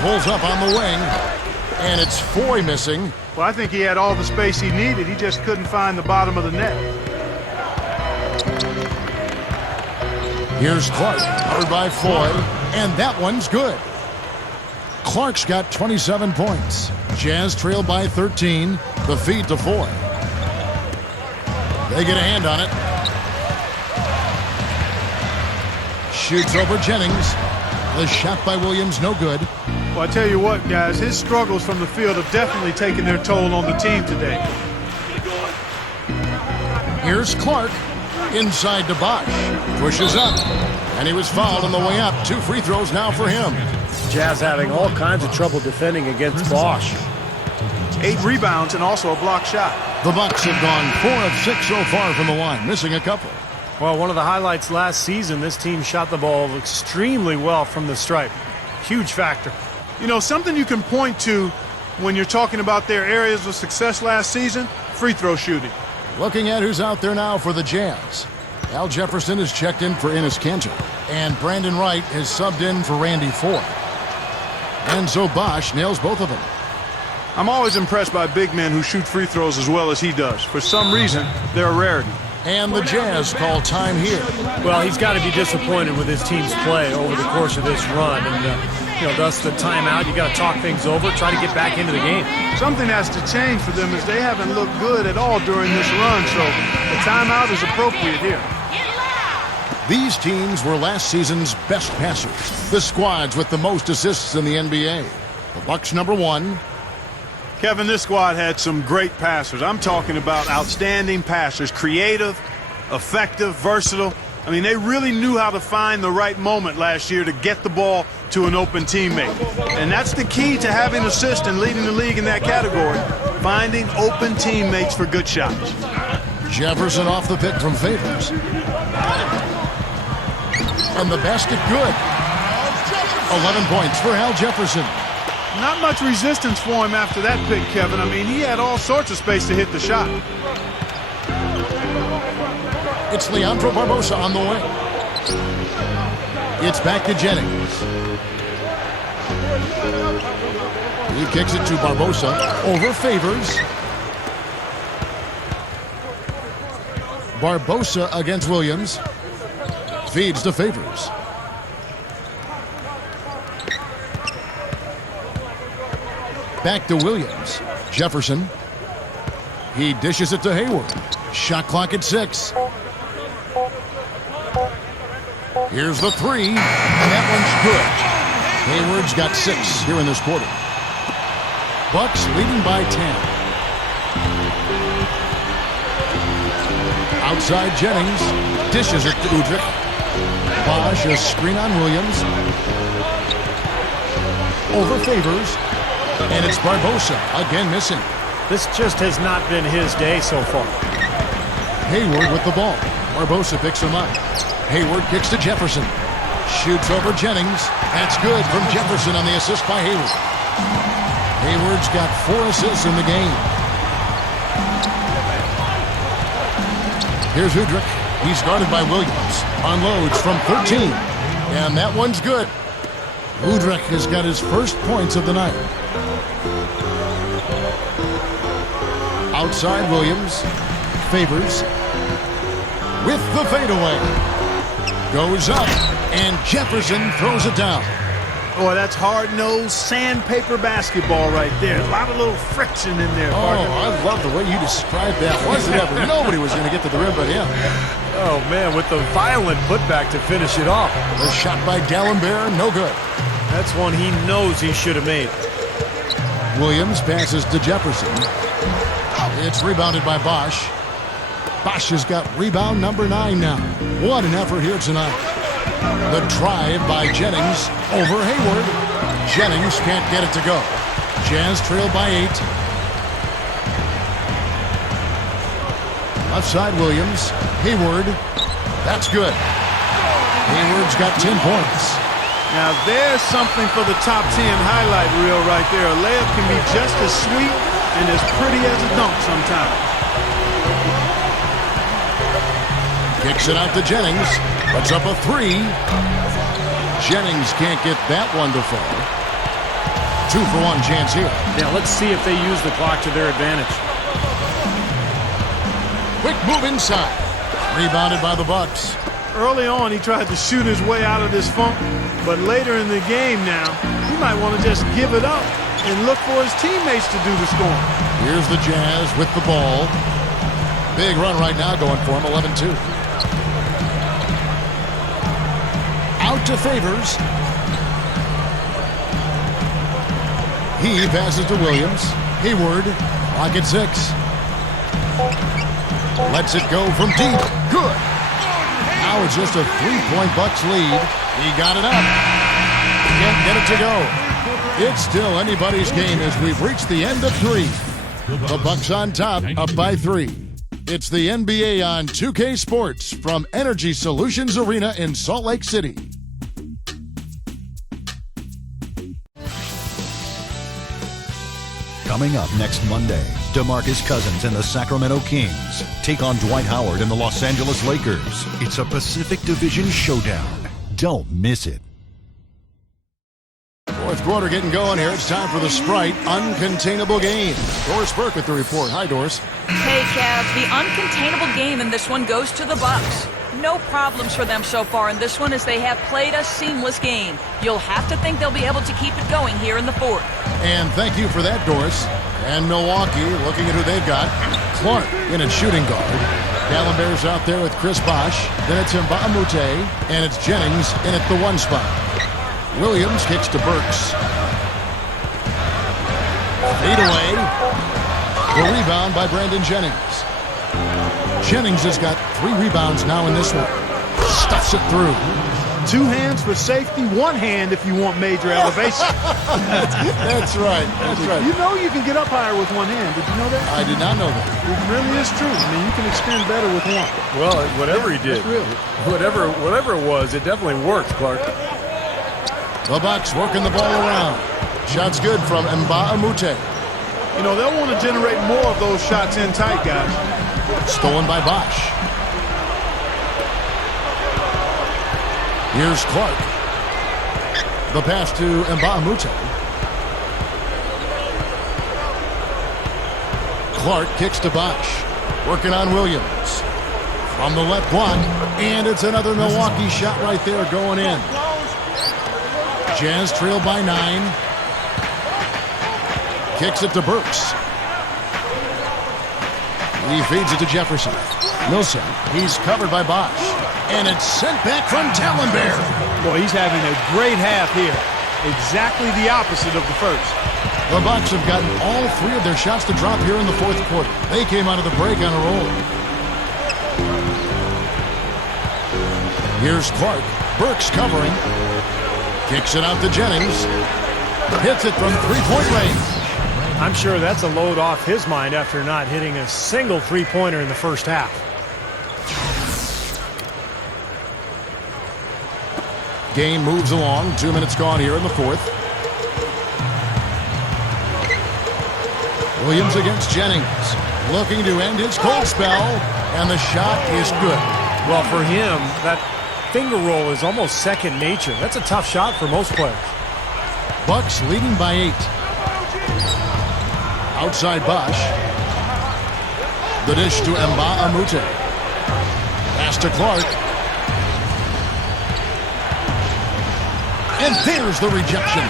Pulls up on the wing, and it's Foy missing. Well, I think he had all the space he needed. He just couldn't find the bottom of the net. Here's Clark, covered by Foy, and that one's good. Clark's got 27 points. Jazz trail by 13. The feed to Foy. They get a hand on it. Shoots over Jennings. The shot by Williams, no good. Well, I tell you what, guys, his struggles from the field have definitely taken their toll on the team today. Here's Clark, inside to Bosh. Pushes up, and he was fouled on the way up. 2 free throws now for him. Jazz having all kinds of trouble defending against Bosh. 8 rebounds and also a block shot. The Bucks have gone 4 of 6 so far from the line, missing a couple. Well, one of the highlights last season, this team shot the ball extremely well from the stripe. Huge factor. You know, something you can point to when you're talking about their areas of success last season, free throw shooting. Looking at who's out there now for the Jazz. Al Jefferson is checked in for Enes Kanter, and Brandon Wright is subbed in for Randy Ford. And so Bosh nails both of them. I'm always impressed by big men who shoot free throws as well as he does. For some reason, they're a rarity. And the Jazz call time here. Well, he's got to be disappointed with his team's play over the course of this run. And, thus the timeout. You got to talk things over, try to get back into the game. Something has to change for them as they haven't looked good at all during this run. So the timeout is appropriate here. These teams were last season's best passers. The squads with the most assists in the NBA. The Bucks #1. Kevin, this squad had some great passers. I'm talking about outstanding passers. Creative, effective, versatile. I mean, they really knew how to find the right moment last year to get the ball to an open teammate. And that's the key to having assists and leading the league in that category. Finding open teammates for good shots. Jefferson off the pick from Favors. And the basket good. 11 points for Al Jefferson. Not much resistance for him after that pick, Kevin. I mean, he had all sorts of space to hit the shot. It's Leandro Barbosa on the way. It's back to Jennings. He kicks it to Barbosa. Over Favors. Barbosa against Williams. Feeds to Favors. Back to Williams. Jefferson. He dishes it to Hayward. Shot clock at 6. Here's the 3. And that one's good. Hayward's got 6 here in this quarter. Bucks leading by 10. Outside Jennings. Dishes it to Udrih. Bosh, a screen on Williams. Over Favors. And it's Barbosa, again missing. This just has not been his day so far. Hayward with the ball. Barbosa picks him up. Hayward kicks to Jefferson. Shoots over Jennings. That's good from Jefferson on the assist by Hayward. Hayward's got 4 assists in the game. Here's Udrih. He's guarded by Williams. Unloads from 13. And that one's good. Udrih has got his first points of the night. Outside Williams. Favors. With the fadeaway. Goes up. And Jefferson throws it down. Boy, that's hard-nosed sandpaper basketball right there. A lot of little friction in there, partner. Oh, I love the way you described that. Wasn't ever. Nobody was going to get to the rim but him. Oh, man, with the violent putback to finish it off. The shot by D'Alembert, no good. That's one he knows he should have made. Williams passes to Jefferson. It's rebounded by Bosh. Bosh has got rebound number 9 now. What an effort here tonight. The drive by Jennings over Hayward. Jennings can't get it to go. Jazz trail by 8. Left side, Williams. Hayward. That's good. Hayward's got 10 points. Now there's something for the top 10 highlight reel right there. A layup can be just as sweet and as pretty as a dunk sometimes. Kicks it out to Jennings. Puts up a 3. Jennings can't get that one to fall. 2-for-1 chance here. Yeah, let's see if they use the clock to their advantage. Quick move inside. Rebounded by the Bucks. Early on, he tried to shoot his way out of this funk, but later in the game now, he might want to just give it up and look for his teammates to do the scoring. Here's the Jazz with the ball. Big run right now going for him, 11-2. Out to Favors. He passes to Williams. Hayward, lock at 6. Lets it go from deep. Good. Now it's just a 3-point Bucks lead. He got it up. Can't get it to go. It's still anybody's game as we've reached the end of 3. The Bucks on top, up by 3. It's the NBA on 2K Sports from Energy Solutions Arena in Salt Lake City. Coming up next Monday, DeMarcus Cousins and the Sacramento Kings take on Dwight Howard and the Los Angeles Lakers. It's a Pacific Division showdown. Don't miss it. Fourth quarter getting going here. It's time for the Sprite Uncontainable Game. Doris Burke with the report. Hi, Doris. Hey, Cav. The uncontainable game in this one goes to the Bucks. No problems for them so far in this one as they have played a seamless game. You'll have to think they'll be able to keep it going here in the fourth. And thank you for that, Doris. And Milwaukee, looking at who they've got. Clark in at shooting guard. Gallinber's out there with Chris Bosh. Then it's Mbaamute, and it's Jennings in at the 1 spot. Williams kicks to Burks. Fade away. The rebound by Brandon Jennings. Jennings has got 3 rebounds now in this one. Stuffs it through. 2 hands for safety, 1 hand if you want major elevation. That's right. That's right. You know you can get up higher with 1 hand. Did you know that? I did not know that. It really is true. I mean, you can extend better with 1. Well, whatever he did, whatever it was, it definitely worked, Clark. The Bucks working the ball around. Shots good from Mbaamute. You know, they'll want to generate more of those shots in tight, guys. Stolen by Bosh. Here's Clark. The pass to Mbaamute. Clark kicks to Bosh. Working on Williams. From the left block. And it's another Milwaukee shot right there going in. Jazz trail by 9. Kicks it to Burks. He feeds it to Jefferson. Millsap. He's covered by Bosh. And it's sent back from Tallenberg. Boy, he's having a great half here. Exactly the opposite of the first. The Bucks have gotten all 3 of their shots to drop here in the 4th quarter. They came out of the break on a roll. Here's Clark. Burks covering. Kicks it out to Jennings. Hits it from 3-point range. I'm sure that's a load off his mind after not hitting a single 3-pointer in the first half. Game moves along. 2 minutes gone here in the 4th. Williams against Jennings. Looking to end his cold spell. And the shot is good. Well, for him, that finger roll is almost second nature. That's a tough shot for most players. Bucks leading by 8. Outside Bosh. The dish to Mbaamute. Pass to Clark. And there's the rejection.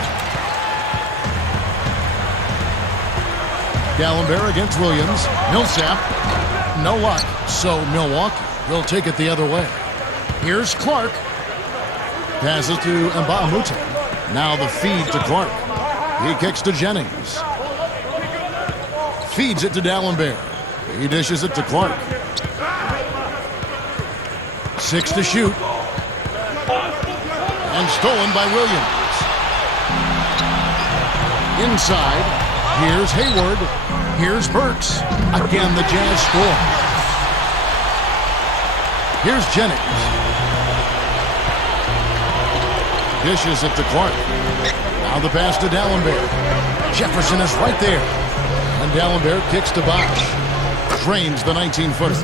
Gallinberg against Williams. Millsap. No luck. So Milwaukee will take it the other way. Here's Clark. Passes to Mbaamute. Now the feed to Clark. He kicks to Jennings. Feeds it to Dallenberg. He dishes it to Clark. 6 to shoot. And stolen by Williams. Inside. Here's Hayward. Here's Burks. Again, the Jazz score. Here's Jennings. Dishes it to Clark. Now the pass to D'Alembert. Jefferson is right there. And D'Alembert kicks to Bosh. Drains the 19-footer.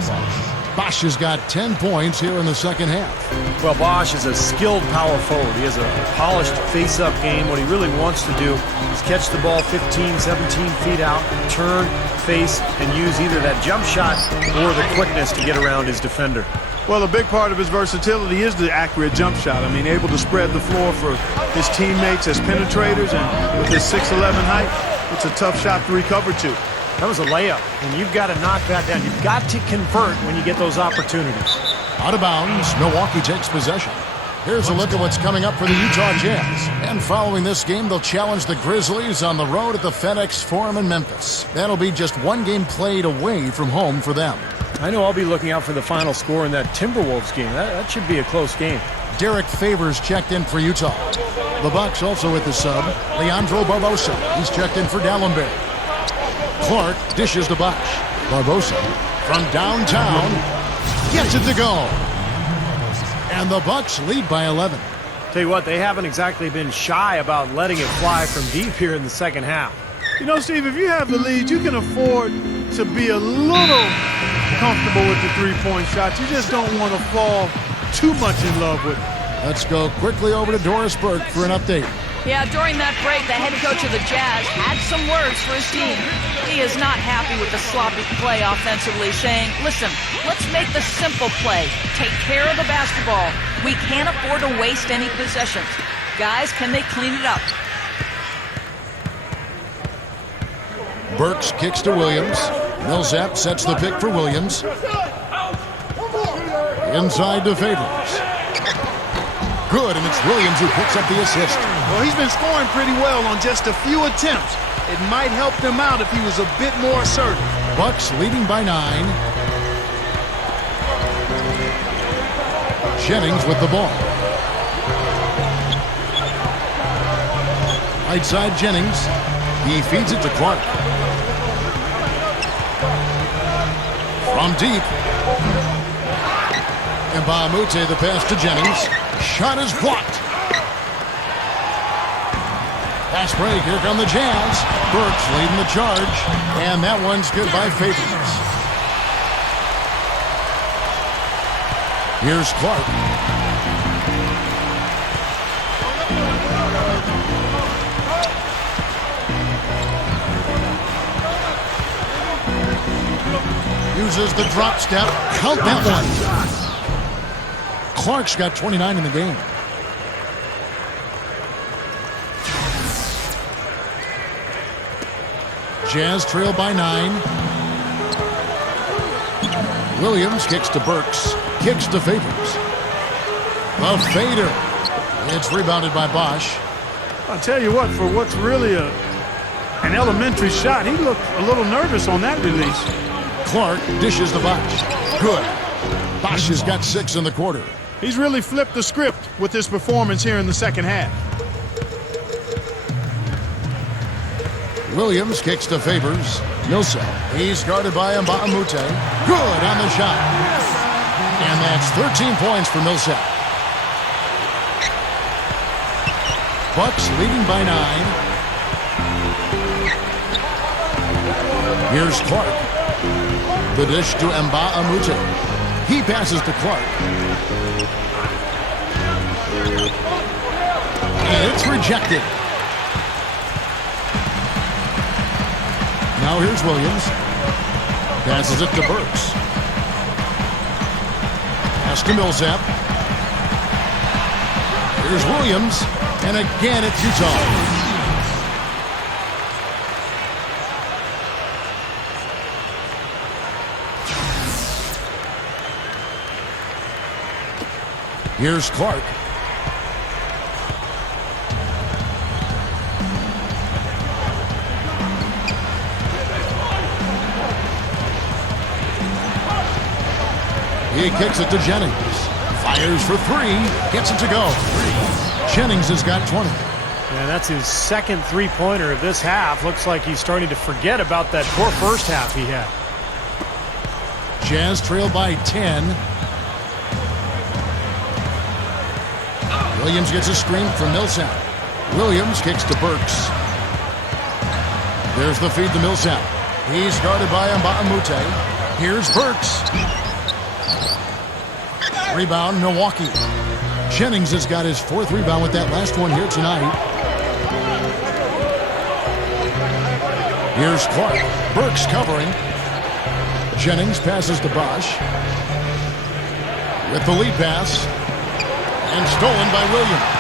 Bosh has got 10 points here in the second half. Well, Bosh is a skilled power forward. He has a polished face-up game. What he really wants to do is catch the ball 15, 17 feet out, turn, face, and use either that jump shot or the quickness to get around his defender. Well, a big part of his versatility is the accurate jump shot. I mean, able to spread the floor for his teammates as penetrators, and with his 6'11" height, it's a tough shot to recover to. That was a layup, and you've got to knock that down. You've got to convert when you get those opportunities. Out of bounds, Milwaukee takes possession. Here's a look at what's coming up for the Utah Jazz. And following this game, they'll challenge the Grizzlies on the road at the FedEx Forum in Memphis. That'll be just one game played away from home for them. I know I'll be looking out for the final score in that Timberwolves game. That should be a close game. Derek Favors checked in for Utah. The Bucks also with the sub, Leandro Barbosa. He's checked in for D'Alembert. Clark dishes the Bosh. Barbosa from downtown gets it to go. And the Bucks lead by 11. Tell you what, they haven't exactly been shy about letting it fly from deep here in the second half. You know, Steve, if you have the lead, you can afford to be a little comfortable with the three-point shots. You just don't want to fall too much in love with it. Let's go quickly over to Doris Burke for an update. Yeah, during that break, the head coach of the Jazz had some words for his team. He is not happy with the sloppy play offensively, saying, listen, let's make the simple play. Take care of the basketball. We can't afford to waste any possessions. Guys, can they clean it up? Burks kicks to Williams. Millsap sets the pick for Williams. Inside to Favors. Good, and it's Williams who picks up the assist. Well, he's been scoring pretty well on just a few attempts. It might help them out if he was a bit more assertive. Bucks leading by 9. Jennings with the ball. Right side Jennings. He feeds it to Clark. From deep. Nba2K13 the pass to Jennings. Shot is blocked. Pass break. Here come the Jazz. Burks leading the charge. And that one's good by Favors. Here's Clark. Uses the drop step. Count that one. Clark's got 29 in the game. Jazz trail by 9. Williams kicks to Burks. Kicks to Favors. The fader. It's rebounded by Bosh. I'll tell you what, for what's really an elementary shot, he looked a little nervous on that release. Clark dishes the Bosh. Good. Bosh has got 6 in the quarter. He's really flipped the script with his performance here in the second half. Williams kicks to Favors. Millsap. He's guarded by Nba2K13. Good on the shot. And that's 13 points for Millsap. Bucks leading by 9. Here's Clark. The dish to Nba2K13. He passes to Clark. And it's rejected. Now here's Williams. Passes it to Burks. Pass to Millsap. Here's Williams. And again it's Utah. Here's Clark. He kicks it to Jennings. Fires for 3. Gets it to go. Jennings has got 20. And that's his second three-pointer of this half. Looks like he's starting to forget about that poor first half he had. Jazz trail by 10. Williams gets a screen from Millsap. Williams kicks to Burks. There's the feed to Millsap. He's guarded by Nba2K. Here's Burks. Rebound, Milwaukee. Jennings has got his 4th rebound with that last one here tonight. Here's Clark. Burks covering. Jennings passes to Bosh. With the lead pass. And stolen by Williams.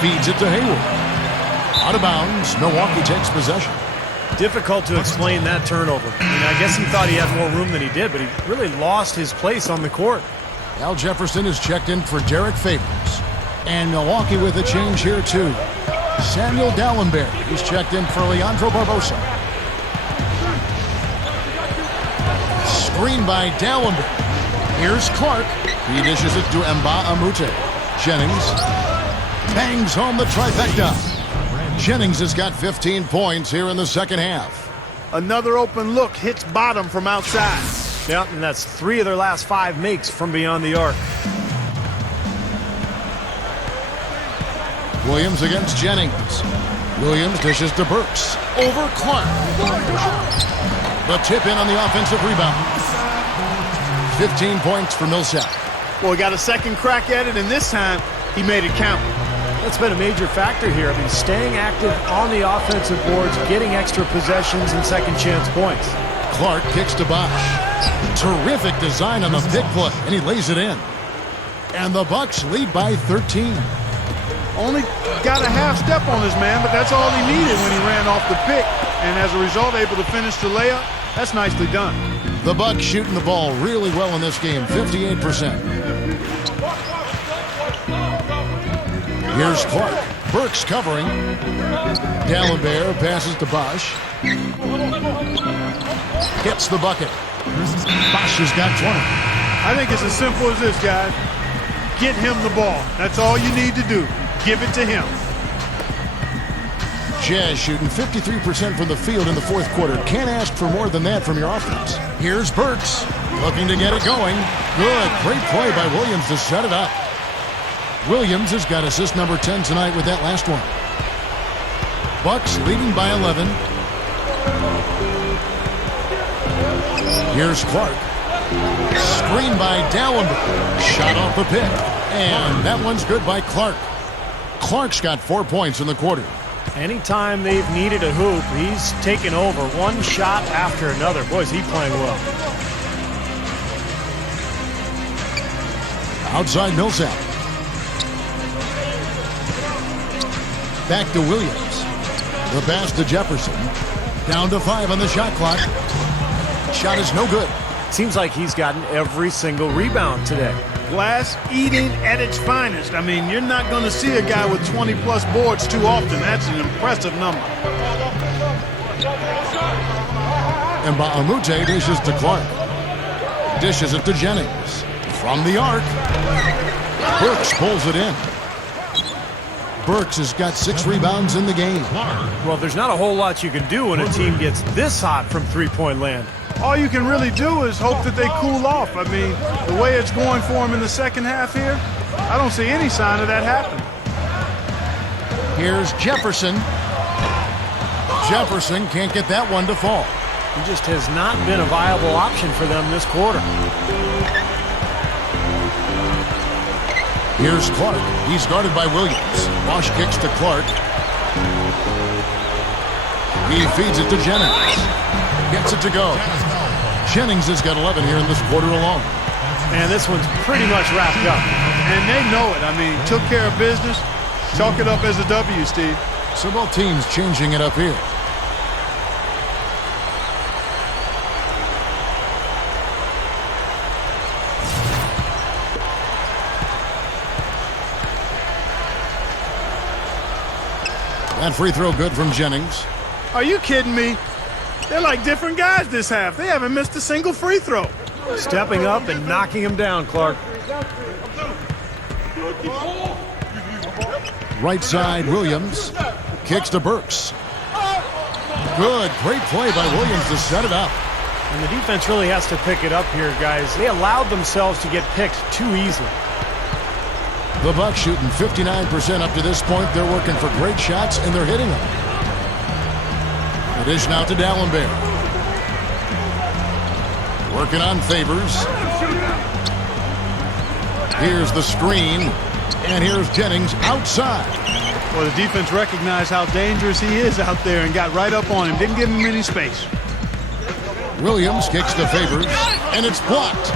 Feeds it to Hayward. Out of bounds. Milwaukee takes possession. Difficult to explain that turnover. I mean, I guess he thought he had more room than he did, but he really lost his place on the court. Al Jefferson is checked in for Derek Favors. And Milwaukee with a change here, too. Samuel Dallenberg. He's checked in for Leandro Barbosa. Screen by Dallenberg. Here's Clark. He dishes it to Nba2K. Jennings bangs home the trifecta. Jennings has got 15 points here in the second half. Another open look hits bottom from outside. Yeah, and that's 3 of their last 5 makes from beyond the arc. Williams against Jennings. Williams dishes to Burks. Over Clark. The tip in on the offensive rebound. 15 points for Millsap. Well, he got a second crack at it, and this time he made it count. That's been a major factor here. I mean, staying active on the offensive boards, getting extra possessions and second chance points. Clark kicks to Bosh. Terrific design on the pick play, and he lays it in. And the Bucks lead by 13. Only got a half step on his man, but that's all he needed when he ran off the pick. And as a result, able to finish the layup. That's nicely done. The Bucks shooting the ball really well in this game, 58%. Here's Clark. Burks covering. Dallenberg passes to Bosh. Gets the bucket. Bosh has got 20. I think it's as simple as this, guys. Get him the ball. That's all you need to do. Give it to him. Jazz shooting 53% from the field in the 4th quarter. Can't ask for more than that from your offense. Here's Burks. Looking to get it going. Good. Great play by Williams to set it up. Williams has got assist number 10 tonight with that last one. Bucks leading by 11. Here's Clark. Screen by Dallenberg. Shot off the pick. And that one's good by Clark. Clark's got 4 points in the quarter. Anytime they've needed a hoop, he's taken over one shot after another. Boy, is he playing well. Outside Millsap. Back to Williams. The pass to Jefferson. Down to 5 on the shot clock. Shot is no good. Seems like he's gotten every single rebound today. Glass eating at its finest. I mean, you're not going to see a guy with 20-plus boards too often. That's an impressive number. Nba2K dishes to Clark. Dishes it to Jennings. From the arc. Burks pulls it in. Burks has got 6 rebounds in the game. Well, there's not a whole lot you can do when a team gets this hot from three-point land. All you can really do is hope that they cool off. I mean, the way it's going for them in the second half here, I don't see any sign of that happening. Here's Jefferson. Jefferson can't get that one to fall. He just has not been a viable option for them this quarter. Here's Clark. He's guarded by Williams. Bosh kicks to Clark. He feeds it to Jennings. Gets it to go. Jennings has got 11 here in this quarter alone. And this one's pretty much wrapped up. And they know it. I mean, took care of business. Chalk it up as a W, Steve. So both teams changing it up here. That free throw good from Jennings. Are you kidding me? They're like different guys this half. They haven't missed a single free throw. Stepping up and knocking him down, Clark. Right side, Williams. Kicks to Burks. Good, great play by Williams to set it up. And the defense really has to pick it up here, guys. They allowed themselves to get picked too easily. The Bucks shooting 59% up to this point. They're working for great shots, and they're hitting them. The dish now to Dallenberg. Working on Favors. Here's the screen. And here's Jennings outside. Well, the defense recognized how dangerous he is out there and got right up on him. Didn't give him any space. Williams kicks to Favors, and it's blocked.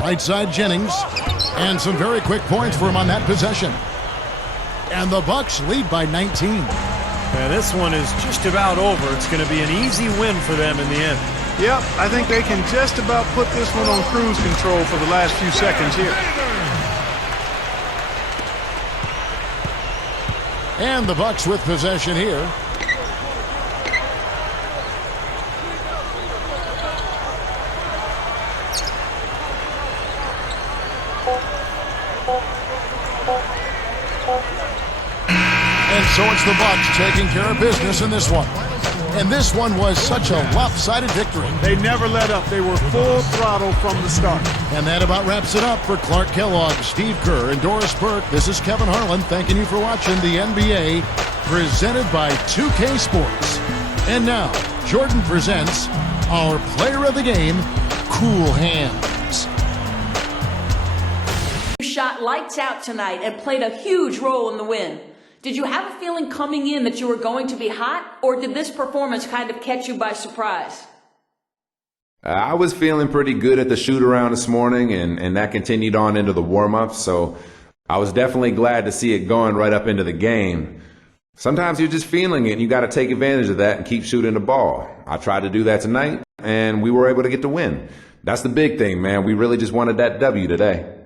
Right side Jennings, and some very quick points for him on that possession. And the Bucks lead by 19. And this one is just about over. It's going to be an easy win for them in the end. Yep, I think they can just about put this one on cruise control for the last few seconds here. And the Bucks with possession here. And so it's the Bucks taking care of business in this one. And this one was such a lopsided victory. They never let up. They were full throttle from the start. And that about wraps it up for Clark Kellogg, Steve Kerr, and Doris Burke. This is Kevin Harlan thanking you for watching the NBA presented by 2K Sports. And now, Jordan presents our player of the game, Cool Hands. You shot lights out tonight and played a huge role in the win. Did you have a feeling coming in that you were going to be hot, or did this performance kind of catch you by surprise? I was feeling pretty good at the shoot-around this morning, and that continued on into the warm-up, so I was definitely glad to see it going right up into the game. Sometimes you're just feeling it, and you got to take advantage of that and keep shooting the ball. I tried to do that tonight, and we were able to get the win. That's the big thing, man. We really just wanted that W today.